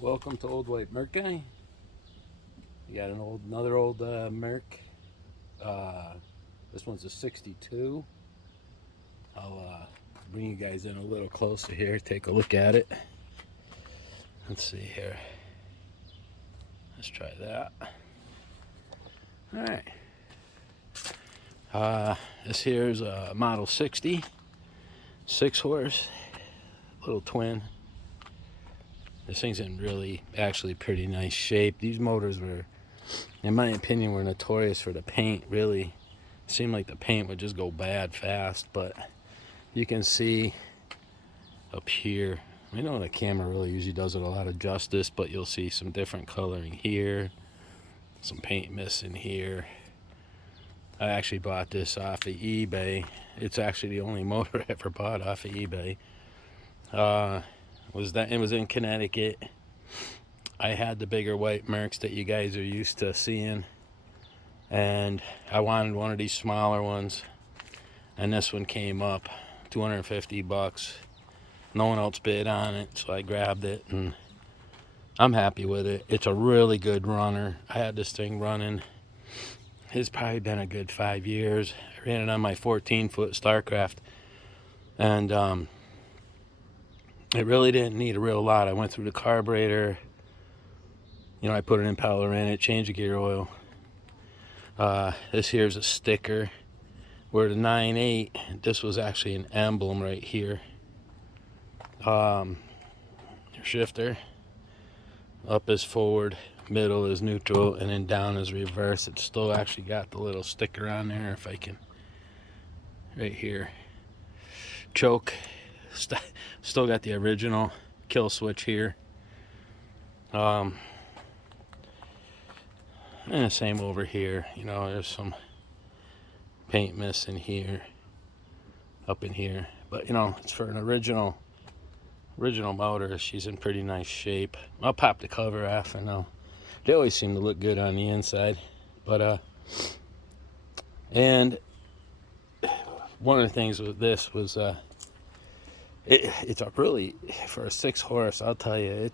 Welcome to Old White Mercury. You got another old Merc. This one's a 62. I'll bring you guys in a little closer here. Take a look at it. Let's see here. Let's try that. All right. This here's a Model 60, 6-horse, little twin. This thing's in really, actually pretty nice shape. These motors were, in my opinion, were notorious for the paint. Really seemed like the paint would just go bad fast, but you can see up here, I know the camera really usually does it a lot of justice, but you'll see some different coloring here, some paint missing here. I actually bought this off of eBay. It's actually the only motor I ever bought off of eBay. It was in Connecticut. I had the bigger white Mercs that you guys are used to seeing, and I wanted one of these smaller ones, and this one came up $250. No one else bid on it, so I grabbed it, and I'm happy with it. It's a really good runner. I had this thing running, it's probably been a good 5 years. I ran it on my 14-foot Starcraft, and it really didn't need a real lot. I went through the carburetor, I put an impeller in it, changed the gear oil. This here's a sticker where the 9.8, this was actually an emblem right here. Your shifter, up is forward, middle is neutral, and then down is reverse. It's still actually got the little sticker on there, if I can, right here. Choke, still got the original kill switch here. And the same over here. There's some paint missing here, up in here, but it's for an original motor. She's in pretty nice shape. I'll pop the cover off, and they always seem to look good on the inside. But and one of the things with this was it's a really, for a 6-horse, I'll tell you,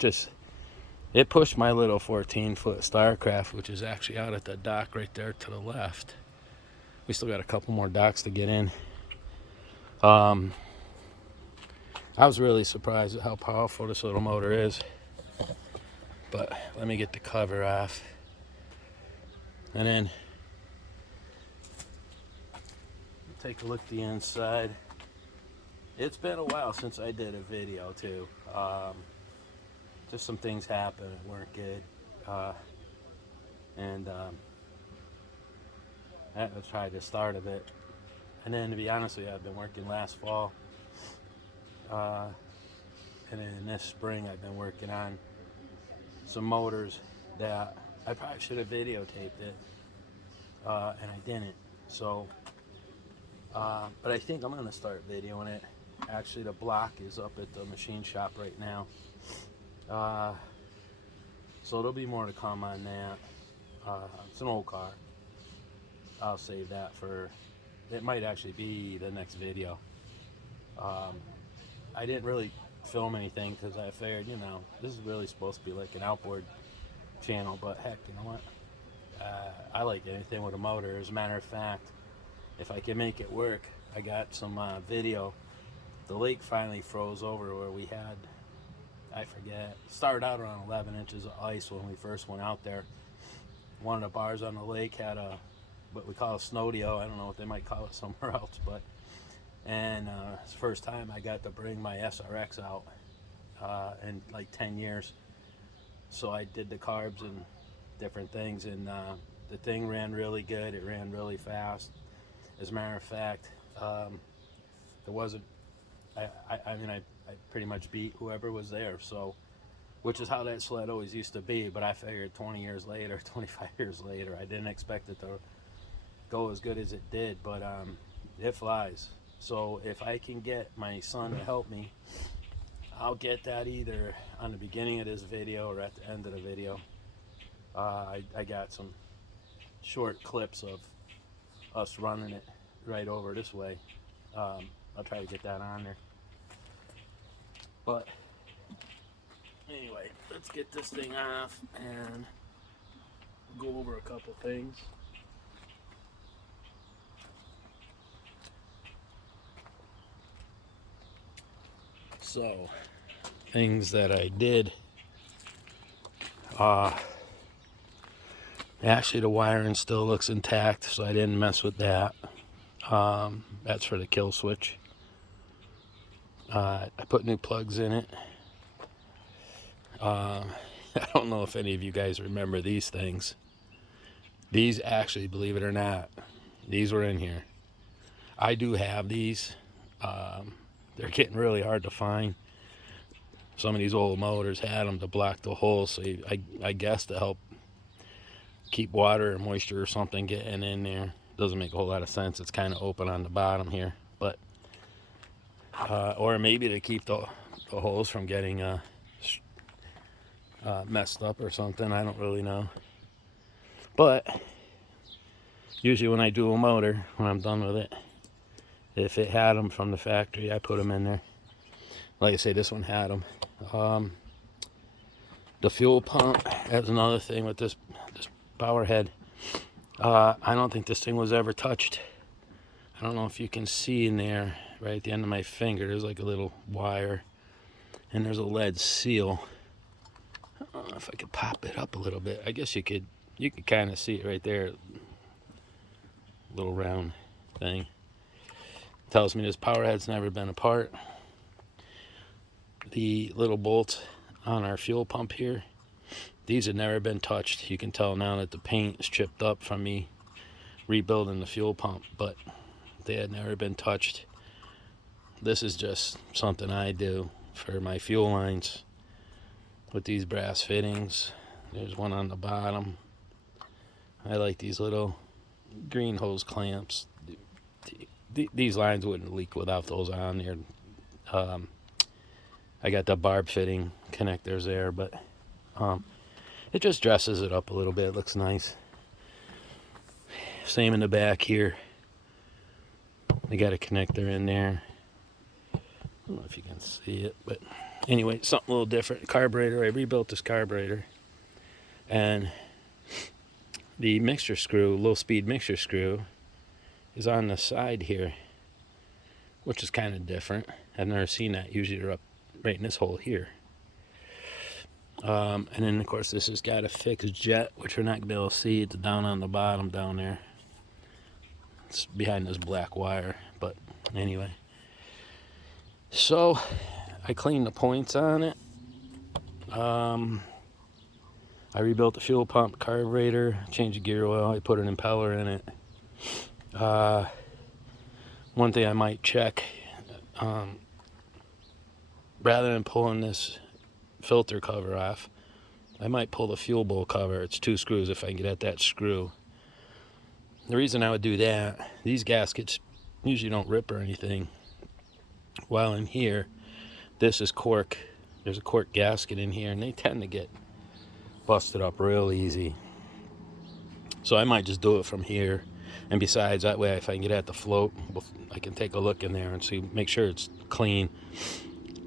it pushed my little 14-foot Starcraft, which is actually out at the dock right there to the left. We still got a couple more docks to get in. I was really surprised at how powerful this little motor is. But let me get the cover off. And then take a look at the inside. It's been a while since I did a video too. Just some things happened that weren't good. And that was probably the start of it. And then, to be honest with you, I've been working last fall. And then this spring I've been working on some motors that I probably should have videotaped it, and I didn't. So, but I think I'm going to start videoing it. Actually, the block is up at the machine shop right now. So there'll be more to come on that. It's an old car. I'll save that for, it might actually be the next video. I didn't really film anything because I figured, this is really supposed to be like an outboard channel, but heck, you know what? I like anything with a motor. As a matter of fact, if I can make it work, I got some video. The lake finally froze over where we had, I forget, started out around 11 inches of ice when we first went out there. One of the bars on the lake had what we call a snowdio. I don't know what they might call it somewhere else, but it's the first time I got to bring my SRX out in like 10 years. So I did the carbs and different things, and the thing ran really good. It ran really fast. As a matter of fact, there wasn't, I pretty much beat whoever was there, so, which is how that sled always used to be. But I figured 20 years later, 25 years later, I didn't expect it to go as good as it did, but it flies. So if I can get my son to help me, I'll get that either on the beginning of this video or at the end of the video. I got some short clips of us running it right over this way. I'll try to get that on there. But Anyway, let's get this thing off and go over a couple things. So, things that I did. Actually, the wiring still looks intact, so I didn't mess with that. That's for the kill switch. I put new plugs in it. I don't know if any of you guys remember these things. These actually, believe it or not, these were in here. I do have these. They're getting really hard to find. Some of these old motors had them to block the holes, so I guess to help keep water or moisture or something getting in there. Doesn't make a whole lot of sense. It's kind of open on the bottom here, but or maybe to keep the holes from getting messed up or something. I don't really know. But usually when I do a motor, when I'm done with it, if it had them from the factory, I put them in there. Like I say, this one had them. The fuel pump, that's another thing with this power head. I don't think this thing was ever touched. I don't know if you can see in there, right at the end of my finger, there's like a little wire, and there's a lead seal. I don't know if I could pop it up a little bit. I guess you could kind of see it right there. Little round thing. Tells me this power head's never been apart. The little bolts on our fuel pump here, these have never been touched. You can tell now that the paint is chipped up from me rebuilding the fuel pump, but they had never been touched. This is just something I do for my fuel lines with these brass fittings. There's one on the bottom. I like these little green hose clamps. These lines wouldn't leak without those on there. I got the barb fitting connectors there, but it just dresses it up a little bit. It looks nice. Same in the back here. I got a connector in there. I don't know if you can see it, but anyway, something a little different. Carburetor, I rebuilt this carburetor, and the mixture screw, low speed mixture screw, is on the side here, which is kind of different. I've never seen that. Usually they're up right in this hole here. And then of course this has got a fixed jet, which we're not gonna be able to see. It's down on the bottom down there. It's behind this black wire, but anyway. So I cleaned the points on it. I rebuilt the fuel pump, carburetor, changed the gear oil. I put an impeller in it. One thing I might check, rather than pulling this filter cover off, I might pull the fuel bowl cover. It's 2 screws if I can get at that screw. The reason I would do that, these gaskets usually don't rip or anything. While in here, this is cork. There's a cork gasket in here, and they tend to get busted up real easy. So I might just do it from here. And besides, that way if I can get at the float, I can take a look in there and see, make sure it's clean.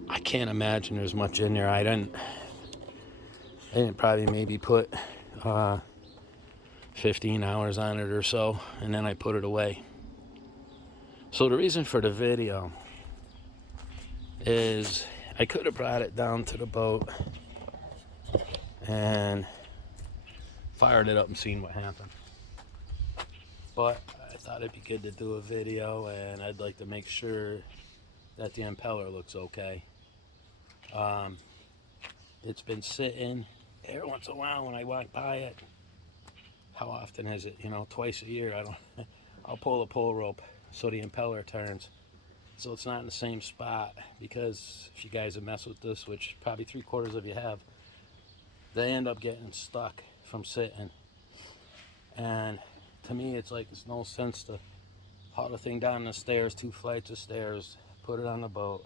I can't imagine there's much in there. I didn't probably maybe put 15 hours on it or so, and then I put it away. So the reason for the video is I could have brought it down to the boat and fired it up and seen what happened. But I thought it'd be good to do a video, and I'd like to make sure that the impeller looks okay. It's been sitting every once in a while when I walk by it. How often is it? You know, twice a year. I'll pull the pull rope so the impeller turns, so it's not in the same spot. Because if you guys have messed with this, which probably 3/4 of you have, they end up getting stuck from sitting. And to me, it's like there's no sense to haul the thing down the stairs, 2 flights of stairs, put it on the boat,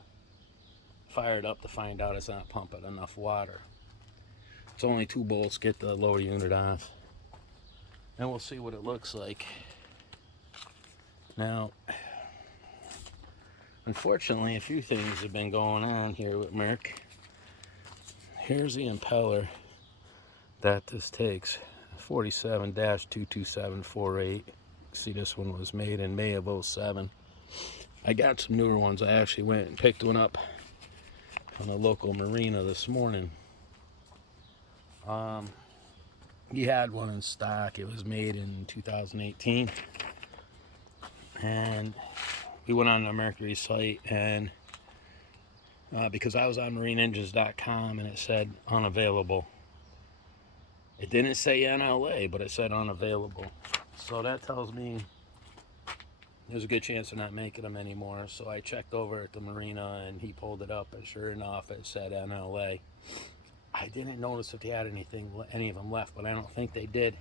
fire it up to find out it's not pumping enough water. It's only 2 bolts, get the lower unit off, and we'll see what it looks like. Now, unfortunately, a few things have been going on here with Merc. here's the impeller that this takes. 47-22748. See, this one was made in May of 07. I got some newer ones. I actually went and picked one up on a local marina this morning. He had one in stock. It was made in 2018. And we went on the Mercury site, and because I was on marineengines.com and it said unavailable. It didn't say NLA, but it said unavailable. So that tells me there's a good chance they're not making them anymore. So I checked over at the marina and he pulled it up, and sure enough it said NLA. I didn't notice if they had any of them left, but I don't think they did.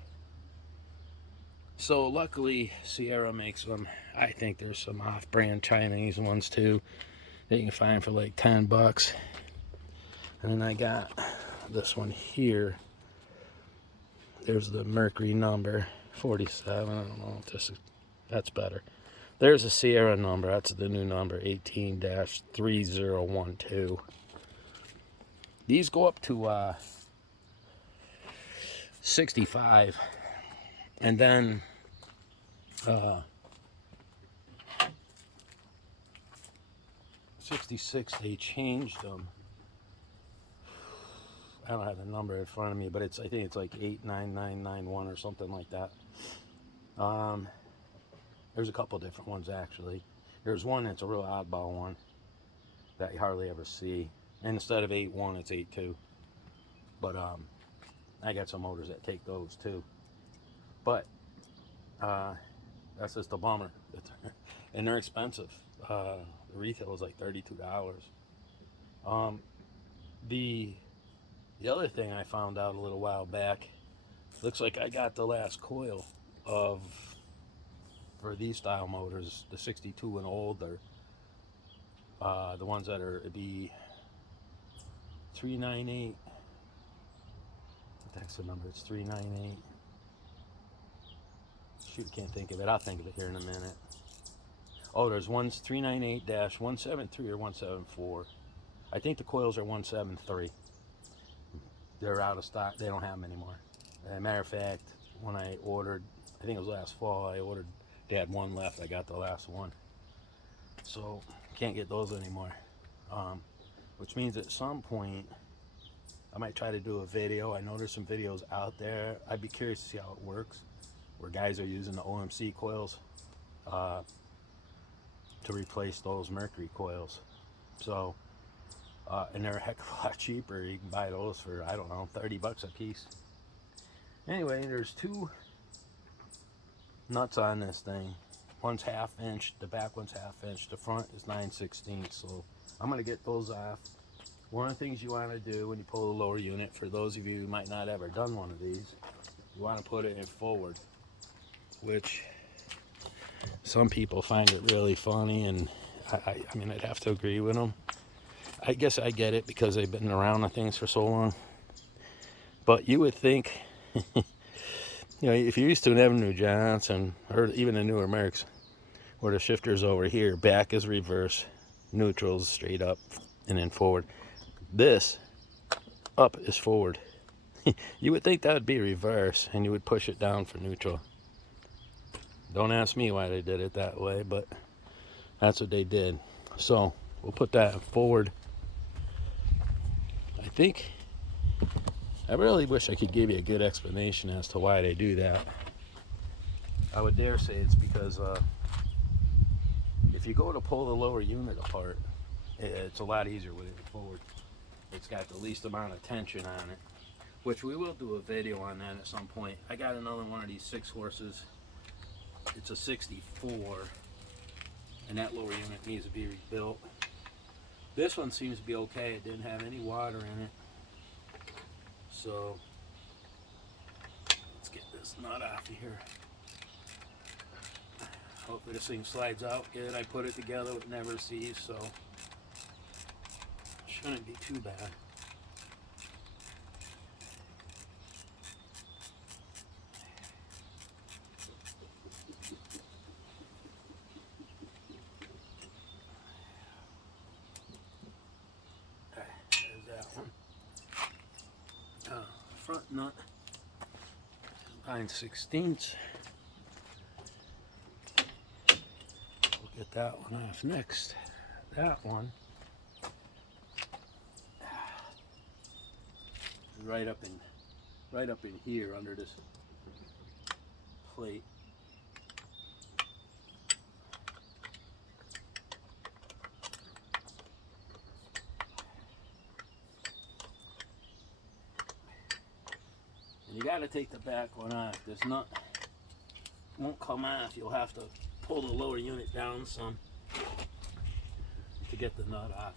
So luckily Sierra makes them. I think there's some off-brand Chinese ones too that you can find for like 10 bucks. And then I got this one here. There's the Mercury number 47. I don't know if that's better. There's a Sierra number. That's the new number, 18-3012. These go up to 65, and then 66 they changed them. I don't have the number in front of me, but I think it's like 89991 or something like that. There's a couple different ones actually. There's one that's a real oddball one that you hardly ever see. And instead of 8.1, it's 8.2. But I got some motors that take those too. But that's just a bummer. And they're expensive. The retail is like $32. The other thing I found out a little while back, looks like I got the last coil for these style motors, the 62 and older. The ones that are, it'd be 398. That's the number. It's 398. Shoot, can't think of it. I'll think of it here in a minute. Oh, there's one's 398-173 or 174. I think the coils are 173. They're out of stock. They don't have them anymore. As a matter of fact, when I ordered, I think it was last fall, they had one left. I got the last one. So can't get those anymore. Which means at some point I might try to do a video. I know there's some videos out there. I'd be curious to see how it works, where guys are using the OMC coils to replace those Mercury coils. So and they're a heck of a lot cheaper. You can buy those for, I don't know, 30 bucks a piece. Anyway, there's two nuts on this thing. One's 1/2 inch, the back one's 1/2 inch, the front is 9/16. So I'm gonna get those off. One of the things you want to do when you pull the lower unit, for those of you who might not ever done one of these, you want to put it in forward, which some people find it really funny, and I mean, I'd have to agree with them. I guess I get it because they've been around the things for so long. But you would think, you know, if you're used to an Avenue Johnson or even the newer Mercs, where the shifter's over here, back is reverse, neutral's straight up, and then forward. This up is forward. You would think that would be reverse, and you would push it down for neutral. Don't ask me why they did it that way, but that's what they did. So we'll put that forward. I really wish I could give you a good explanation as to why they do that. I would dare say it's because if you go to pull the lower unit apart, it's a lot easier with it forward. It's got the least amount of tension on it, which we will do a video on that at some point. I got another one of these 6 horses. It's a 64, and that lower unit needs to be rebuilt. This one seems to be okay. It didn't have any water in it. So let's get this nut off of here. Hopefully this thing slides out good. I put it together with never sees, so shouldn't be too bad. There's that one. front nut. 9/16. We'll get that one off next. That one is right up in here under this plate. And you got to take the back one off. This nut won't come off. You'll have to pull the lower unit down some to get the nut off.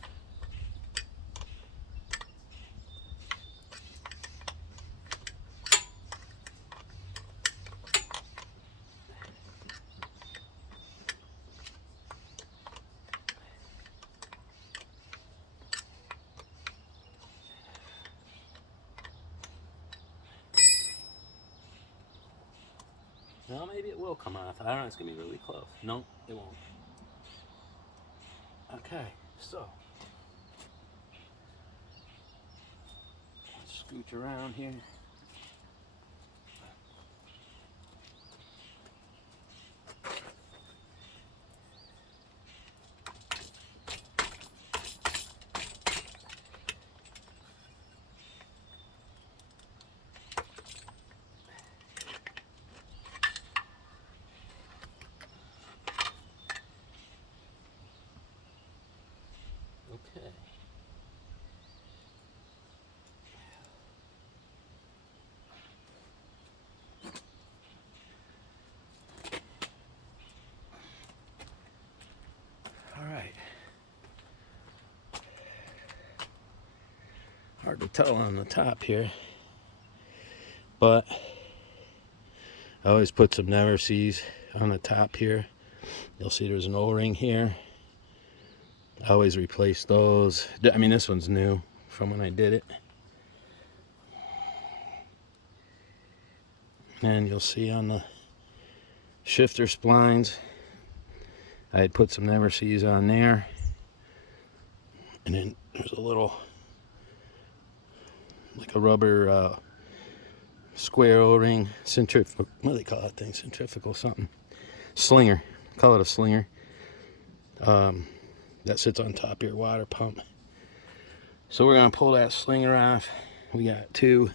Well, maybe it will come off. I don't know. It's going to be really close. No, it won't. Okay, so let's scooch around here. Okay. All right. Hard to tell on the top here, but I always put some never sees on the top here. You'll see there's an O-ring here. I always replace those. I mean, this one's new from when I did it. And you'll see on the shifter splines, I had put some never sees on there. And then there's a little, like a rubber square O-ring, centrifugal, what do they call that thing? Centrifugal something. Slinger. Call it a slinger. That sits on top of your water pump. So we're going to pull that slinger off. We got two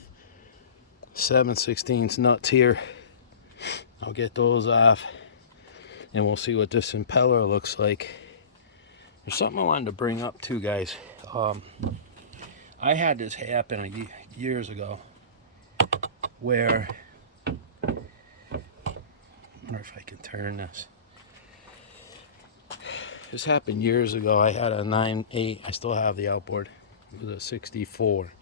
7/16 nuts here. I'll get those off and we'll see what this impeller looks like. There's something I wanted to bring up too, guys. I had this happen years ago where, I wonder if I can turn this. This happened years ago. I had a 9.8. I still have the outboard. It was a 64.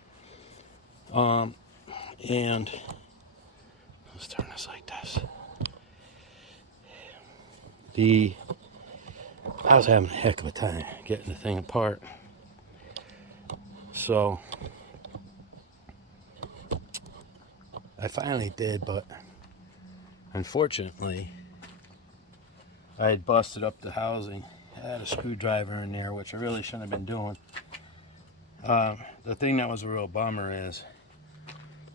And let's turn this like this. I was having a heck of a time getting the thing apart. So I finally did, but unfortunately I had busted up the housing. I had a screwdriver in there, which I really shouldn't have been doing. The thing that was a real bummer is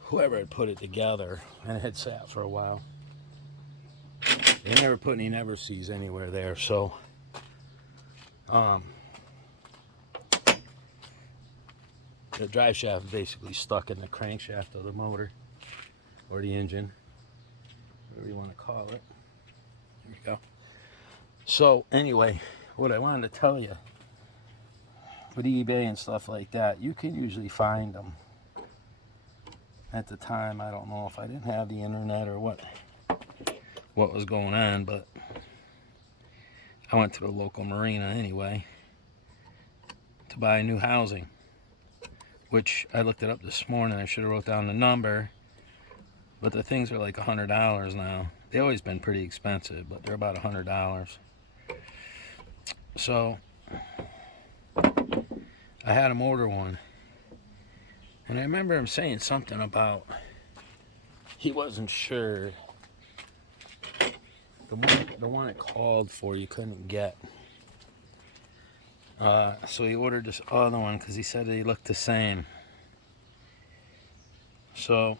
whoever had put it together, and it had sat for a while, they never put any never sees anywhere there. So the drive shaft basically stuck in the crankshaft of the motor, or the engine, whatever you want to call it. There we go. So anyway, what I wanted to tell you, with eBay and stuff like that, you can usually find them. At the time, I don't know if I didn't have the internet or what was going on, but I went to the local marina anyway to buy new housing, which I looked it up this morning. I should have wrote down the number, but the things are like $100 now. They've always been pretty expensive, but they're about $100. So I had him order one, and I remember him saying something about he wasn't sure. The one it called for you couldn't get. So he ordered this other one because he said they looked the same. So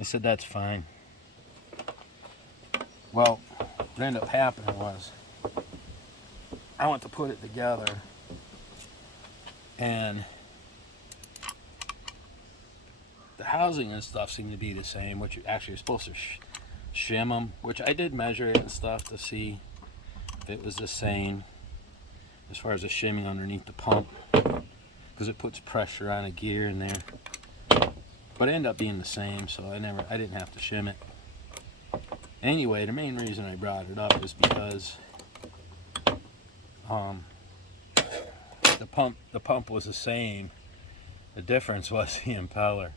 I said that's fine. Well, what ended up happening was I went to put it together, and the housing and stuff seemed to be the same, which actually you're supposed to shim them, which I did measure it and stuff to see if it was the same as far as the shimming underneath the pump, because it puts pressure on a gear in there. But it ended up being the same, so I didn't have to shim it. Anyway, the main reason I brought it up is because the pump was the same. The difference was the impeller.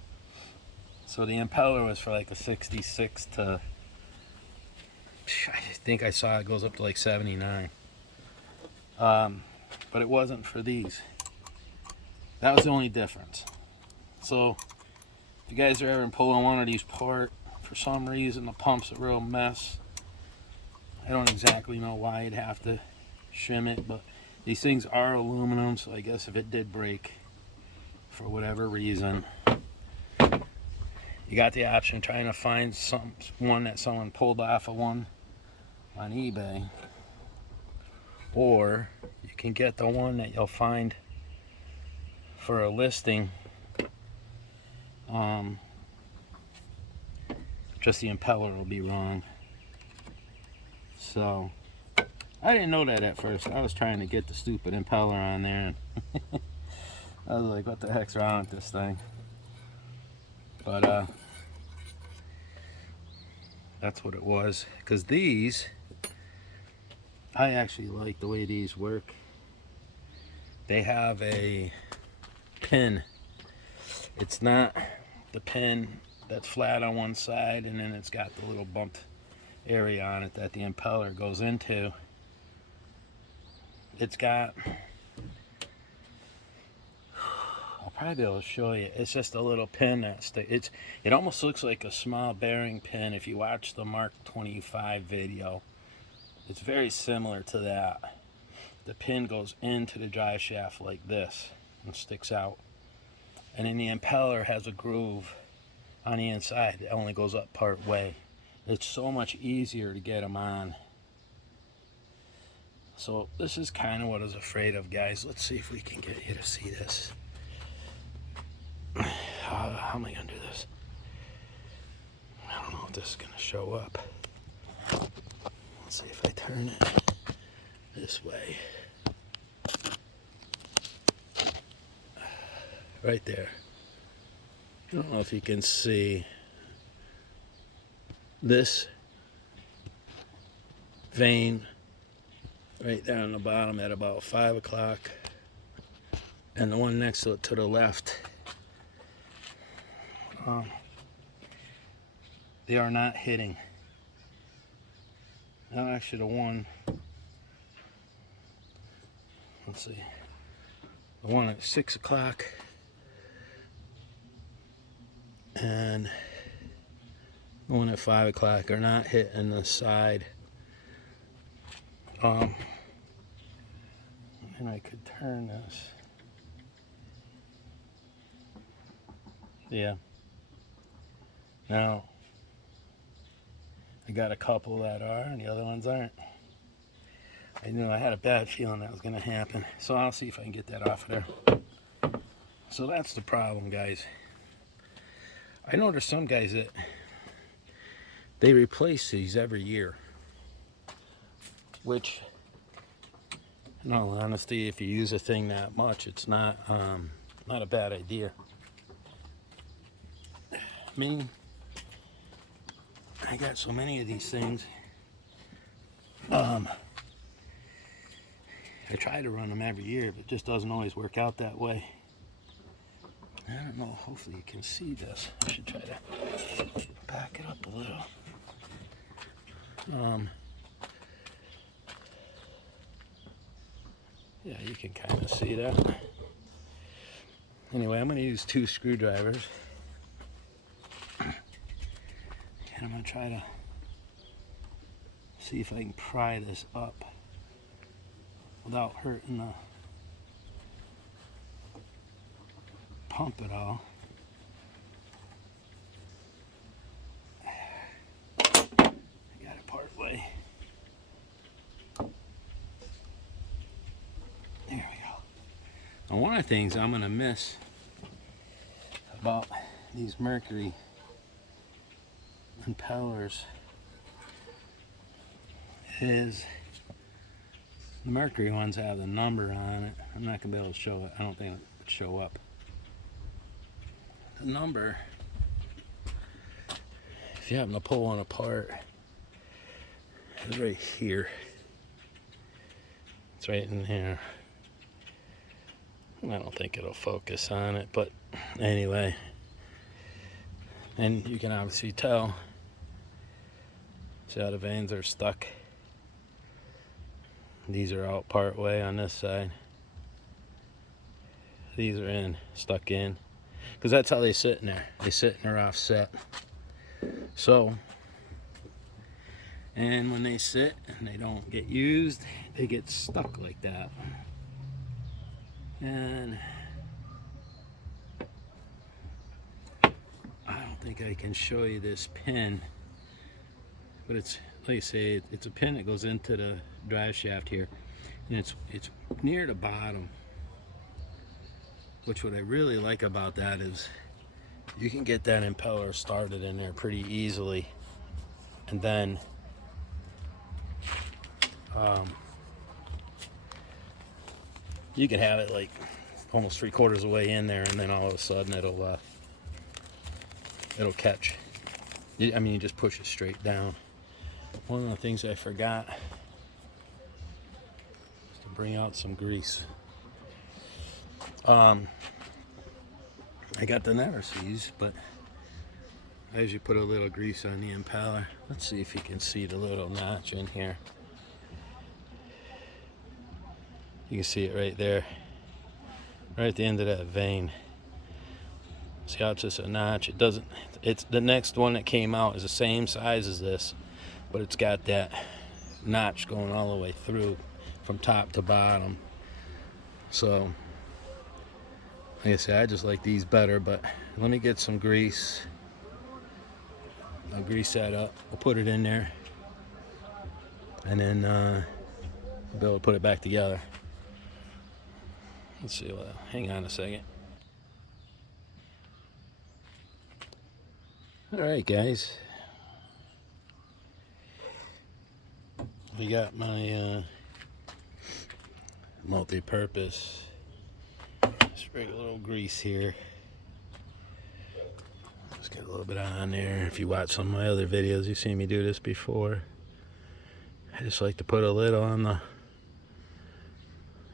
So the impeller was for like a 66 to, I think I saw it goes up to like 79. But it wasn't for these. That was the only difference. So if you guys are ever pulling one of these apart, for some reason the pump's a real mess. I don't exactly know why you'd have to shim it, but these things are aluminum, so I guess if it did break for whatever reason, you got the option of trying to find one that someone pulled off of one on eBay, or you can get the one that you'll find for a listing. Just the impeller will be wrong. So I didn't know that at first. I was trying to get the stupid impeller on there, and I was like, what the heck's wrong with this thing? But that's what it was. Because these, I actually like the way these work. They have a pin. It's not the pin that's flat on one side, and then it's got the little bumped area on it that the impeller goes into. It's got, I'll probably be able to show you. It's just a little pin that it almost looks like a small bearing pin. If you watch the Mark 25 video, it's very similar to that. The pin goes into the drive shaft like this and sticks out, and then the impeller has a groove on the inside. It only goes up part way. It's so much easier to get them on. So this is kind of what I was afraid of, guys. Let's see if we can get you to see this. How am I gonna do this? I don't know if this is gonna show up. Let's see if I turn it this way. Right there. I don't know if you can see this vein right there on the bottom at about 5 o'clock, and the one next to it to the left. They are not hitting. No, actually the one, let's see, the one at 6 o'clock and the one at 5 o'clock are not hitting the side. And I could turn this. Yeah. Now, I got a couple that are, and the other ones aren't. I knew I had a bad feeling that was going to happen. So I'll see if I can get that off of there. So that's the problem, guys. I know there's some guys that they replace these every year, which, in all honesty, if you use a thing that much, it's not a bad idea. I mean, I got so many of these things. I try to run them every year, but it just doesn't always work out that way. I don't know, hopefully you can see this. I should try to back it up a little. Yeah, you can kind of see that. Anyway, I'm going to use 2 screwdrivers. And I'm going to try to see if I can pry this up without hurting pump it all. I got it part way. There we go. Now, one of the things I'm gonna miss about these Mercury impellers is the Mercury ones have the number on it. I'm not gonna be able to show it. I don't think it would show up. The number, if you happen to pull one apart, is right here. It's right in here. I don't think it'll focus on it, but anyway. And you can obviously tell. See how the vanes are stuck? These are out part way on this side. These are in, stuck in. Because that's how they sit in there. They sit and they're offset. So, and when they sit and they don't get used, they get stuck like that. And I don't think I can show you this pin, but it's, like I say, it's a pin that goes into the drive shaft here, and it's near the bottom. Which what I really like about that is you can get that impeller started in there pretty easily, and then you can have it like almost 3/4 of the way in there, and then all of a sudden it'll catch. I mean, you just push it straight down. One of the things I forgot is to bring out some grease. I got the never sees, but I usually put a little grease on the impeller. Let's see if you can see the little notch in here. You can see it right there, right at the end of that vane. See how it's just a notch? It doesn't, it's the next one that came out is the same size as this, but it's got that notch going all the way through from top to bottom. So, like I said, I just like these better, but let me get some grease. I'll grease that up. I'll put it in there, and then I'll be able to put it back together. Let's see. Hang on a second. All right, guys. We got my multi-purpose. Spray a little grease here. Just get a little bit on there. If you watch some of my other videos, you've seen me do this before. I just like to put a little on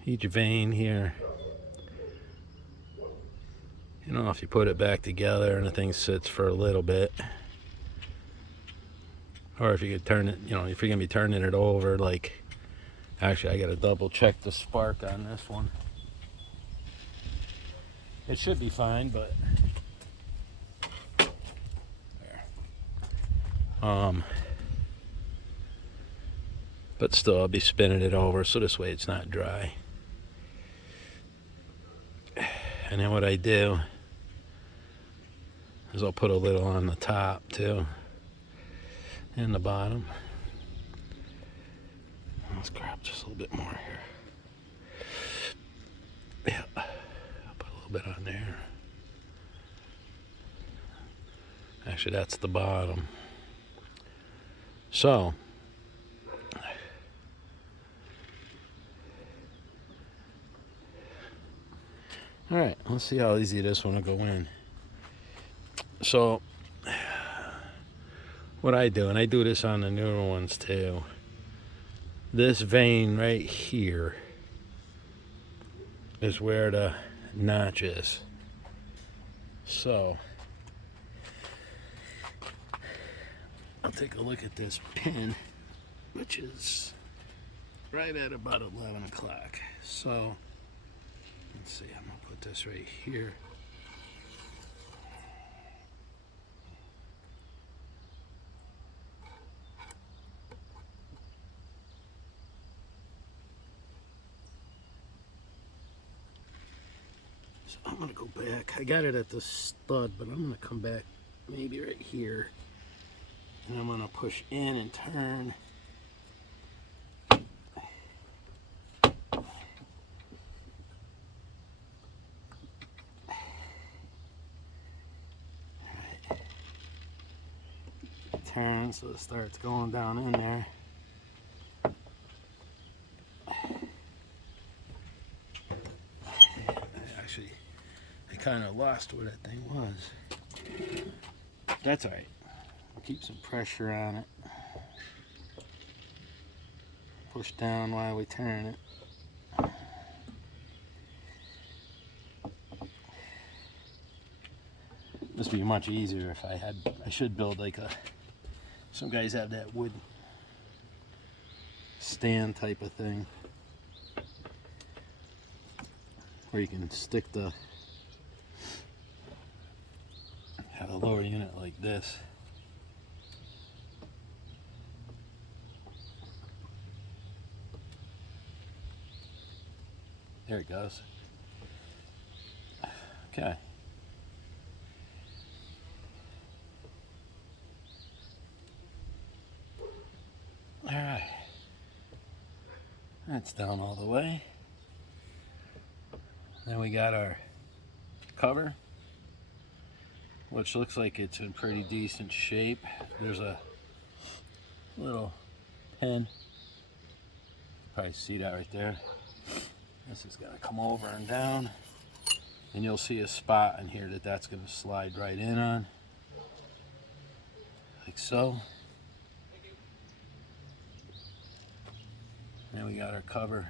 each vane here. You know, if you put it back together and the thing sits for a little bit, or if you could turn it, you know, if you're gonna be turning it over, like, actually I gotta double check the spark on this one. It should be fine, but there. But still, I'll be spinning it over so this way it's not dry. And then what I do is I'll put a little on the top too, and the bottom. Let's grab just a little bit more here. Yeah, I'll put a little bit on there. Actually, that's the bottom. So, all right, let's see how easy this one will go in. So, what I do, and I do this on the newer ones too, this vane right here is where the notch is. So, I'll take a look at this pin, which is right at about 11 o'clock. So, let's see, I'm gonna put this right here. So I'm gonna go back. I got it at the stud, but I'm gonna come back maybe right here. And I'm gonna push in and turn. Turn so it starts going down in there. Actually, I kind of lost where that thing was. That's all right. I'll keep some pressure on it. Push down while we turn it. This would be much easier if I should build like some guys have that wood stand type of thing where you can stick have a lower unit like this. There it goes. Okay. Alright, that's down all the way. Then we got our cover, which looks like it's in pretty decent shape. There's a little pin, probably see that right there. This is gonna come over and down, and you'll see a spot in here that's gonna slide right in on, like so. Then we got our cover.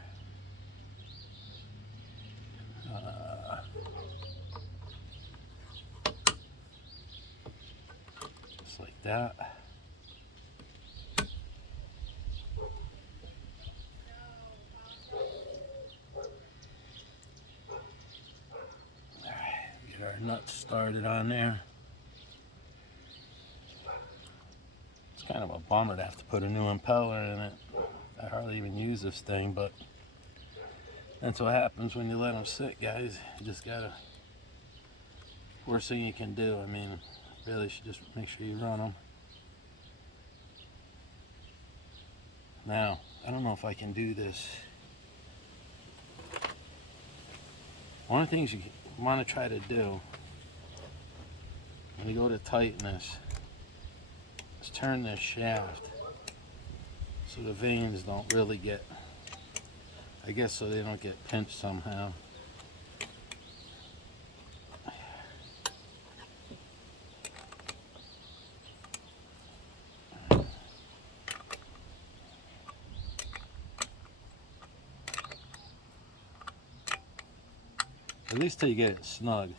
Just like that. Get our nuts started on there. It's kind of a bummer to have to put a new impeller in it. I hardly even use this thing, but that's what happens when you let them sit, guys. You just gotta, worst thing you can do. I mean, really should just make sure you run them. Now, I don't know if I can do this. One of the things you want to try to do when you go to tighten this is turn this shaft so the vanes don't really get, I guess so they don't get pinched somehow. At least till you get it snug.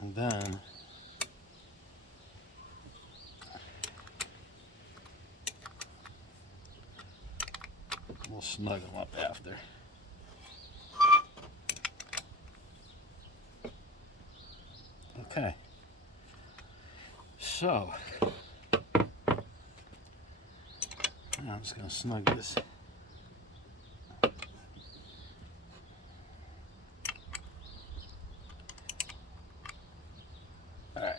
And then we'll snug them up after. Okay. So, now I'm just going to snug this. All right.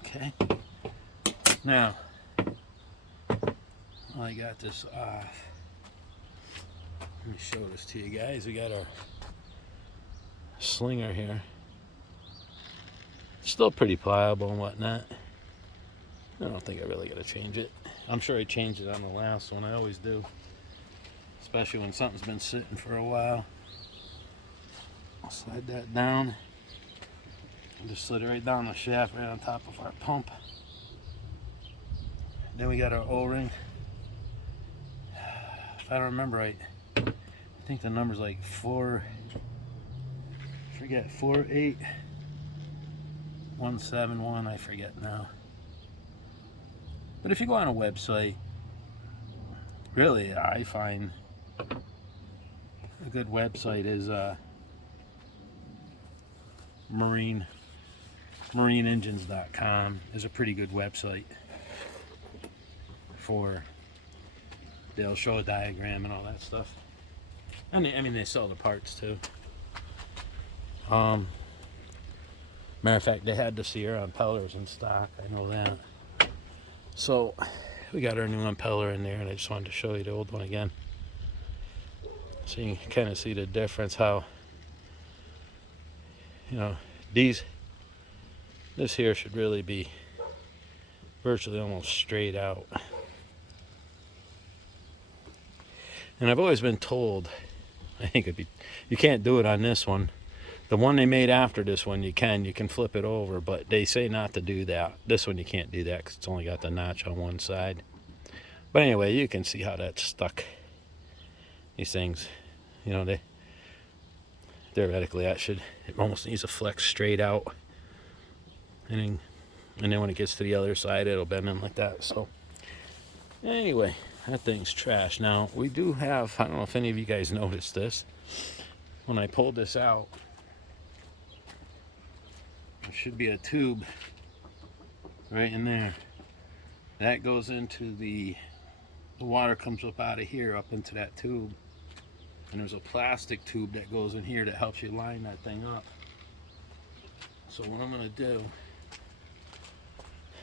Okay. Now, I got this off. Let me show this to you guys. We got our slinger here. Still pretty pliable and whatnot. I don't think I really got to change it. I'm sure I changed it on the last one. I always do. Especially when something's been sitting for a while. I'll slide that down. And just slid it right down the shaft right on top of our pump. Then we got our O-ring. If I don't remember right, I think the number's like 48171, I forget now. But if you go on a website, really I find a good website is marinengines.com is a pretty good website for, they'll show a diagram and all that stuff. And I mean, they sell the parts too. Matter of fact, they had the Sierra impellers in stock. I know that. So we got our new impeller in there, and I just wanted to show you the old one again, so you can kind of see the difference. How, you know, this here should really be virtually almost straight out. And I've always been told, I think you can't do it on this one. The one they made after this one, you can flip it over, but they say not to do that. This one you can't do that because it's only got the notch on one side. But anyway, you can see how that's stuck. These things, you know, theoretically it almost needs to flex straight out. And then when it gets to the other side, it'll bend in like that. So anyway, that thing's trash. Now, we do have, I don't know if any of you guys noticed this, when I pulled this out, there should be a tube right in there. That goes into the water comes up out of here, up into that tube. And there's a plastic tube that goes in here that helps you line that thing up. So what I'm going to do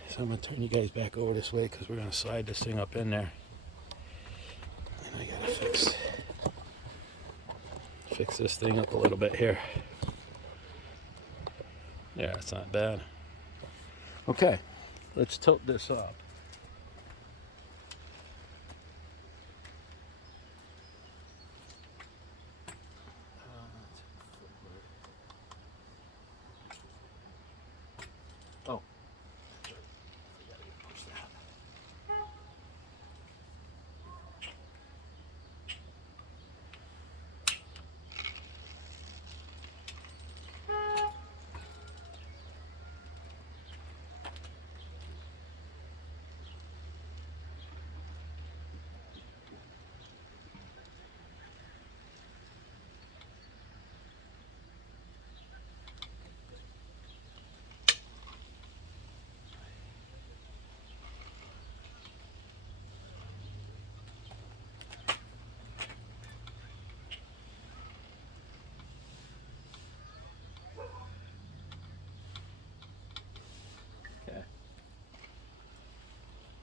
is I'm going to turn you guys back over this way, because we're going to slide this thing up in there. And I got to fix this thing up a little bit here. Yeah, it's not bad. Okay, let's tilt this up. Oh.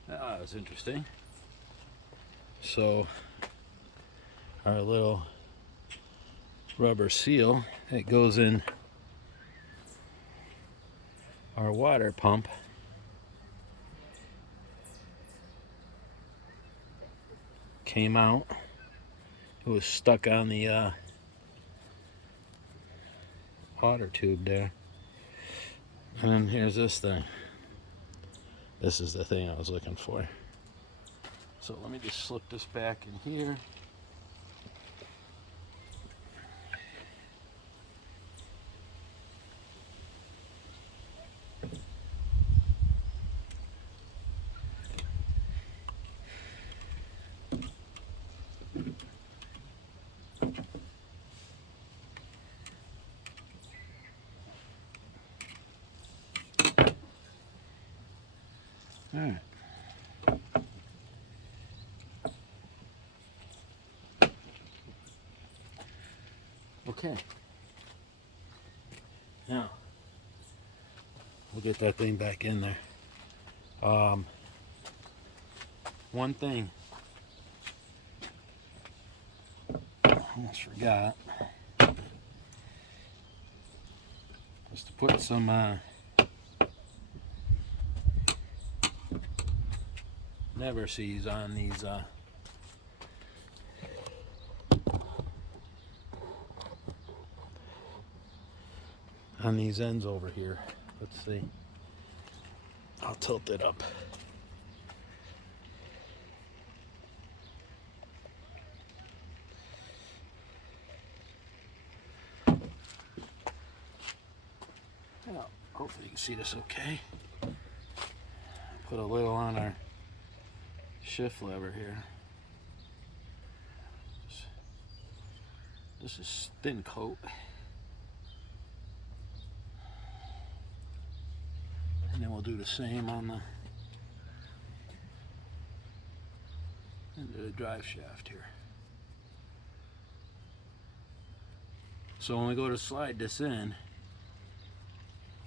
That was interesting. So our little rubber seal that goes in our water pump came out. It was stuck on the water tube there. And then here's this thing. This is the thing I was looking for. So let me just slip this back in here. All right. Okay. Now, we'll get that thing back in there. One thing I almost forgot was to put some never sees on these ends over here. Let's see. I'll tilt it up. Well, hopefully you can see this okay. Put a little on our shift lever here. This is thin coat. And then we'll do the same on the drive shaft here. So when we go to slide this in,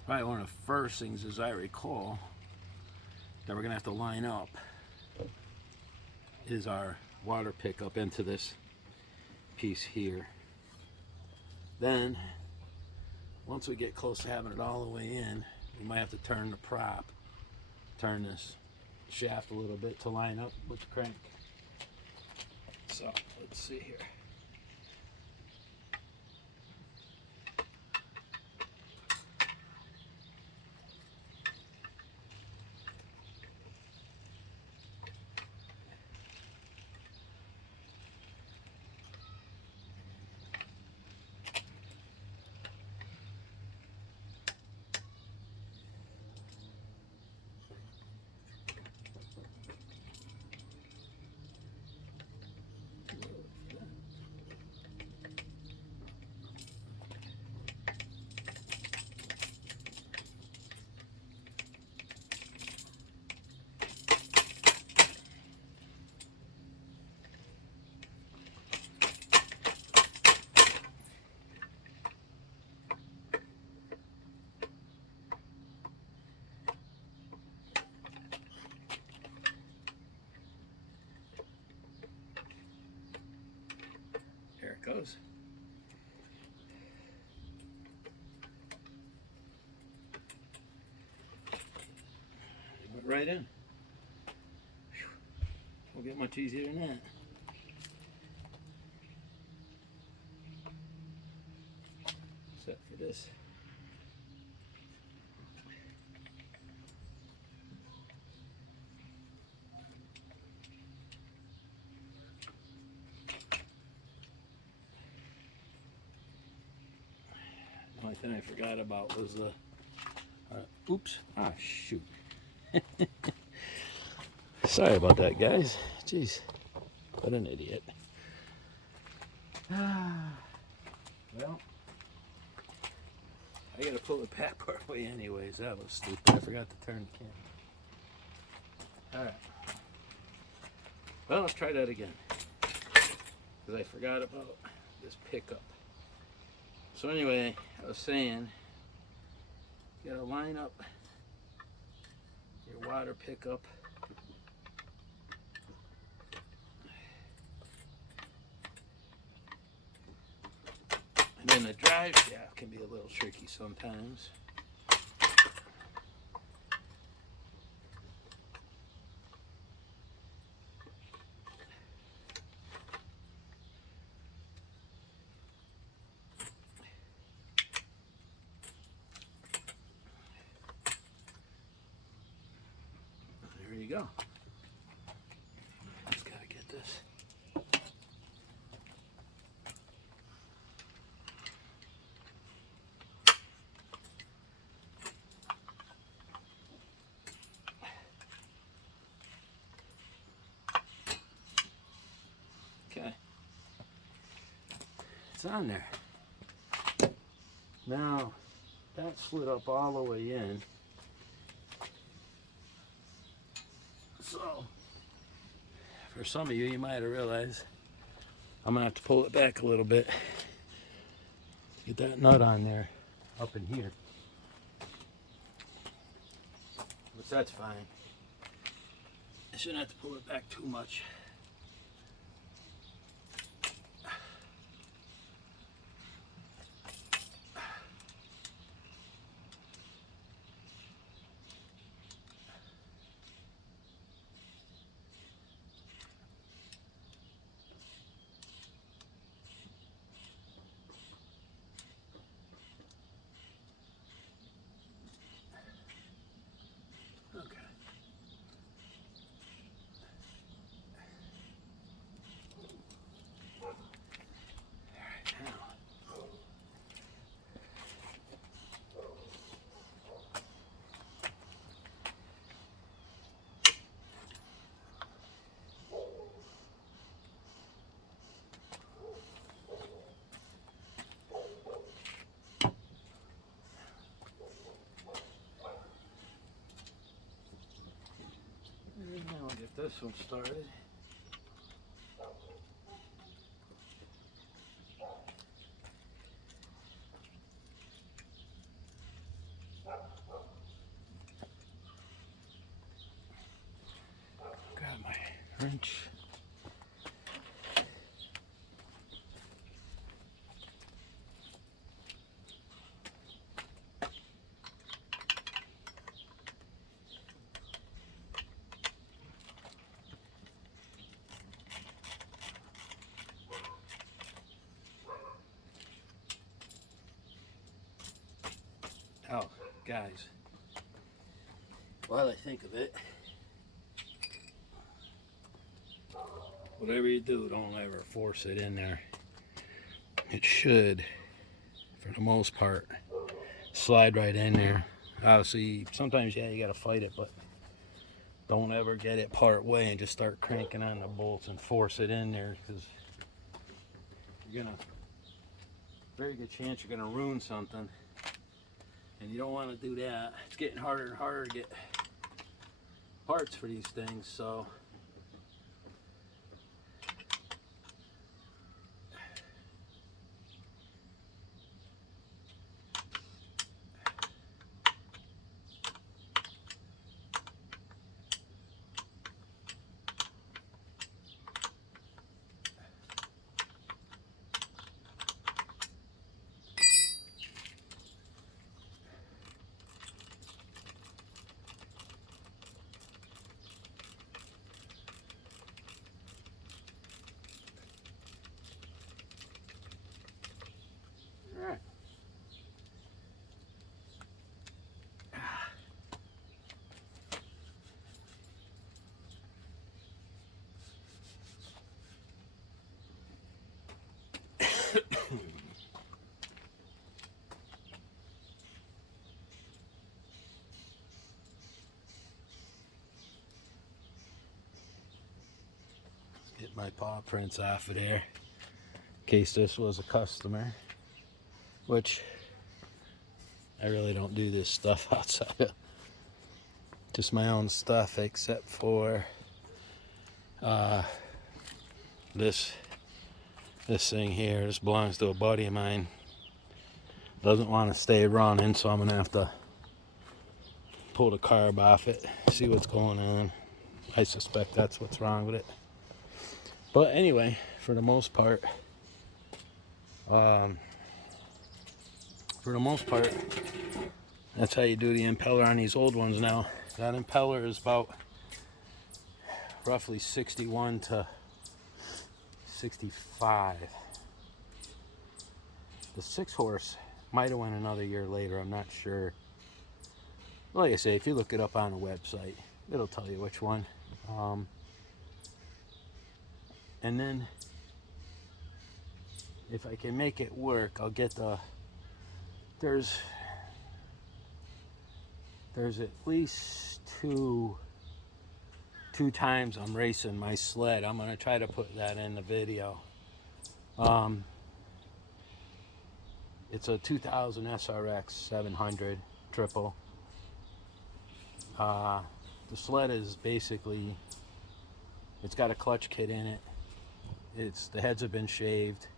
probably one of the first things, as I recall, that we're gonna have to line up is our water pickup into this piece here. Then, once we get close to having it all the way in, we might have to turn the prop, turn this shaft a little bit to line up with the crank. So, let's see here. There it goes. It went right in. Whew. Won't get much easier than that. Except for this. The only thing I forgot about was the oops, shoot. Sorry about that, guys. Jeez, what an idiot. Well, I gotta pull it back part way anyways. That was stupid. I forgot to turn the camera. Alright. Well, let's try that again, because I forgot about this pickup. So anyway, I was saying, you gotta line up your water pickup and then the drive shaft can be a little tricky sometimes. There you go. Just gotta get this. Okay. It's on there. Now, that slid up all the way in. So, for some of you, you might have realized I'm gonna have to pull it back a little bit. Get that nut on there, up in here. But that's fine. I shouldn't have to pull it back too much. Now I'll get this one started. wrench. Oh, guys, while I think of it, whatever you do, don't ever force it in there. It should, for the most part, slide right in there. Obviously, sometimes, yeah, you gotta fight it, but don't ever get it part way and just start cranking on the bolts and force it in there, because you're gonna, very good chance you're gonna ruin something. And you don't want to do that. It's getting harder and harder to get parts for these things, so all right. Get my paw prints off of there, in case this was a customer, which I really don't do this stuff outside of just my own stuff, except for this thing here. This belongs to a buddy of mine. Doesn't want to stay running, so I'm gonna have to pull the carb off it, see what's going on. I suspect that's what's wrong with it. But anyway, for the most part, that's how you do the impeller on these old ones now. That impeller is about roughly 61 to 65. The 6-horse might have went another year later, I'm not sure. Like I say, if you look it up on the website, it'll tell you which one. And then if I can make it work, I'll get there's at least two times I'm racing my sled. I'm gonna try to put that in the video. It's a 2000 SRX 700 triple. The sled is basically, it's got a clutch kit in it. The heads have been shaved.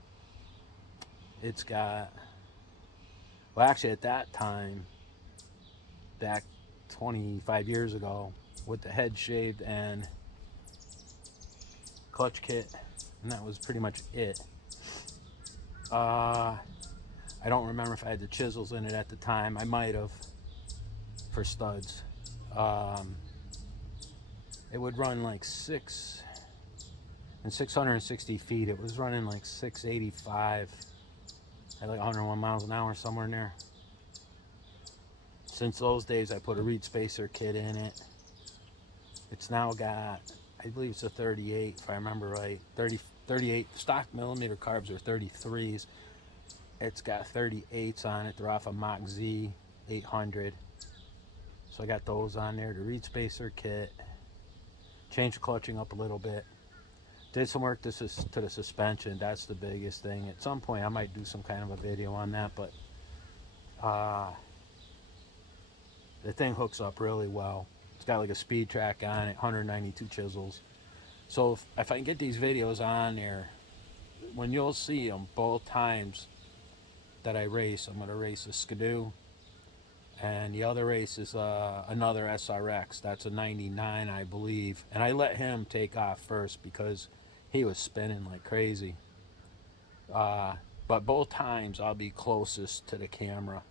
It's got, well, actually at that time, back 25 years ago, with the head shaved and clutch kit, and that was pretty much it. I don't remember if I had the chisels in it at the time. I might have, for studs. It would run like 660 feet. It was running like 685 at like 101 miles an hour, somewhere in there. Since those days, I put a reed spacer kit in it. It's now got, I believe it's a 38, if I remember right. 38 stock millimeter carbs are 33s. It's got 38s on it. They're off a Mach Z 800. So I got those on there. The reed spacer kit. Changed the clutching up a little bit. Did some work to the suspension. That's the biggest thing. At some point, I might do some kind of a video on that, but the thing hooks up really well. It's got like a speed track on it, 192 chisels. So if I can get these videos on there, when you'll see them both times that I race, I'm going to race a Skidoo and the other race is another SRX. That's a 99, I believe. And I let him take off first because he was spinning like crazy. But both times I'll be closest to the camera.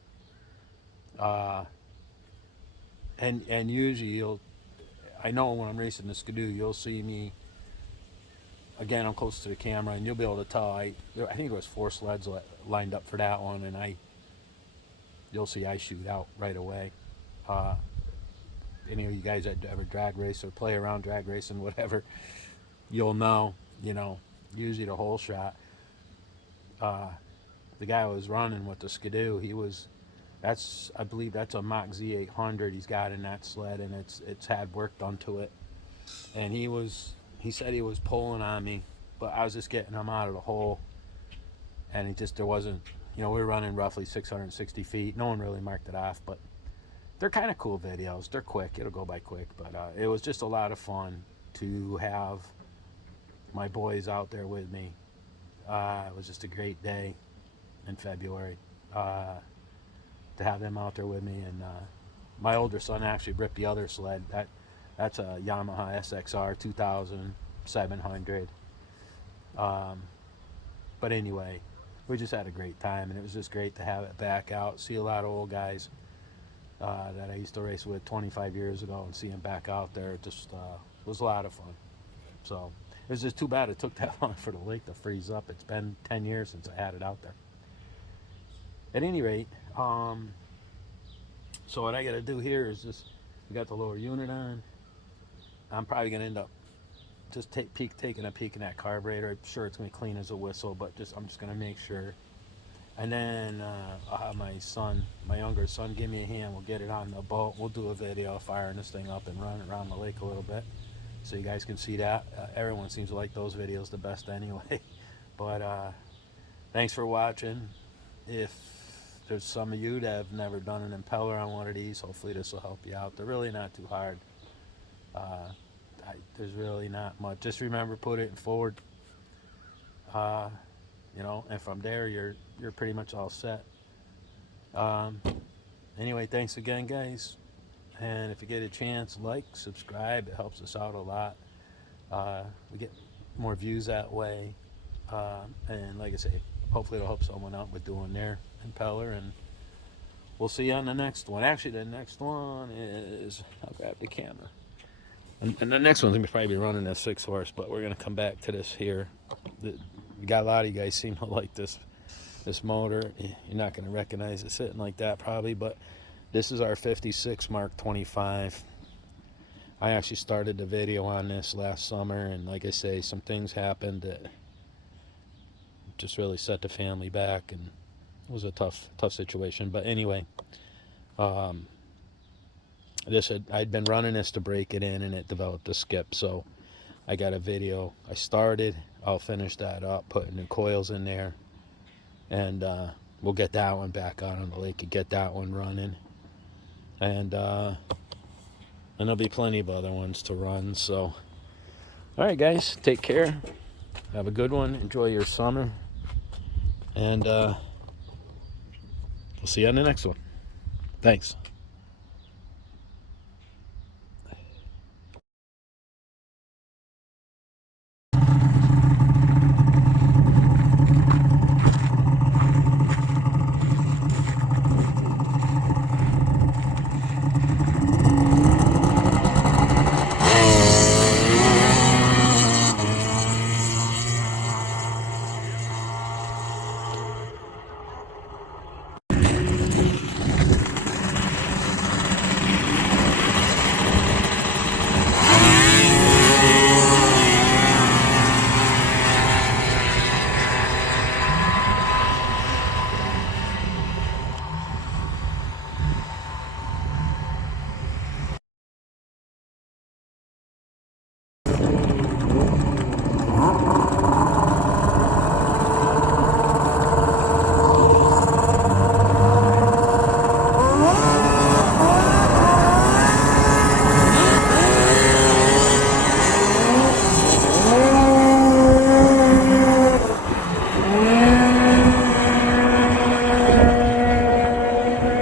And usually I know when I'm racing the Skidoo, you'll see me, again, I'm close to the camera, and you'll be able to tell. I think it was 4 sleds lined up for that one, and you'll see I shoot out right away. Any of you guys that ever drag race or play around drag racing, whatever, you'll know, usually the whole shot. The guy who was running with the Skidoo, I believe that's a Mach Z800 he's got in that sled, and it's had work done to it. And he said he was pulling on me, but I was just getting him out of the hole, and there wasn't, we were running roughly 660 feet. No one really marked it off, but they're kind of cool videos. They're quick. It'll go by quick, but it was just a lot of fun to have my boys out there with me. It was just a great day in February to have them out there with me. And my older son actually ripped the other sled. That's a Yamaha SRX 2700. But anyway, we just had a great time, and it was just great to have it back out, see a lot of old guys that I used to race with 25 years ago, and see them back out there. It just was a lot of fun. So it was just too bad it took that long for the lake to freeze up. It's been 10 years since I had it out there. At any rate, so what I got to do here is we got the lower unit on. I'm probably going to end up just taking a peek in that carburetor. I'm sure it's going to be clean as a whistle, but I'm just going to make sure. And then I'll have my younger son, give me a hand. We'll get it on the boat. We'll do a video firing this thing up and running around the lake a little bit, so you guys can see that. Everyone seems to like those videos the best anyway. But thanks for watching. If there's some of you that have never done an impeller on one of these, hopefully this will help you out. They're really not too hard. There's really not much. Just remember, put it in forward. And from there you're pretty much all set. Anyway, thanks again, guys. And if you get a chance, like, subscribe. It helps us out a lot. We get more views that way. And like I say, hopefully it'll help someone out with doing their impeller. And we'll see you on the next one. Actually, the next one is, I'll grab the camera. And the next one's going to probably be running a 6-horse, but we're going to come back to this here. We got a lot of you guys seem to like this motor. You're not going to recognize it sitting like that probably, but this is our 56 Mark 25. I actually started the video on this last summer, and like I say, some things happened that just really set the family back, and it was a tough situation. But anyway, I'd been running this to break it in, and it developed a skip. So I got a video I started. I'll finish that up, putting the coils in there, and we'll get that one back out on the lake and get that one running. And there'll be plenty of other ones to run. So, all right, guys, take care. Have a good one. Enjoy your summer, and we'll see you on the next one. Thanks.